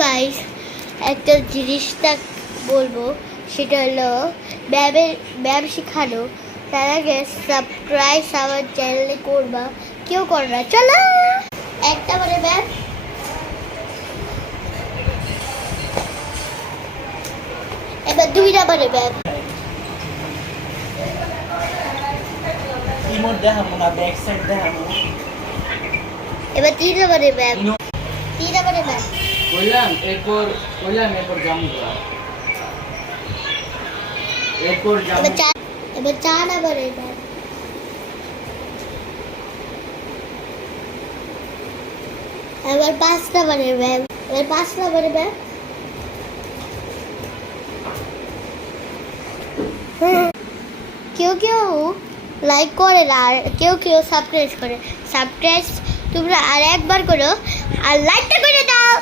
Guys, একটা জিনিসটা বলবো, সেটা হলো ম্যাম শেখানো। তার আগে সাবস্ক্রাইব আমার চ্যানেলে করবা, কেউ করে না। চলো একটা বলে ম্যাম, এবার 2 নম্বরে ম্যাম। ইমোট দেখাবো না, ব্যাক সাইড দেখাবো। এবার 3 নম্বরে ম্যাম। 3 নম্বরে ম্যাম। এরপর জামুকা। এরপর জামুকা। এবার 4 নম্বরে ম্যাম। এবার 5 নম্বরে ম্যাম। এবার 5 নম্বরে ম্যাম। কেউ লাইক করে না, আর কেউ সাবস্ক্রাইব করে। সাবস্ক্রাইব তোমরা আর একবার করো, আর লাইকটা করে দাও।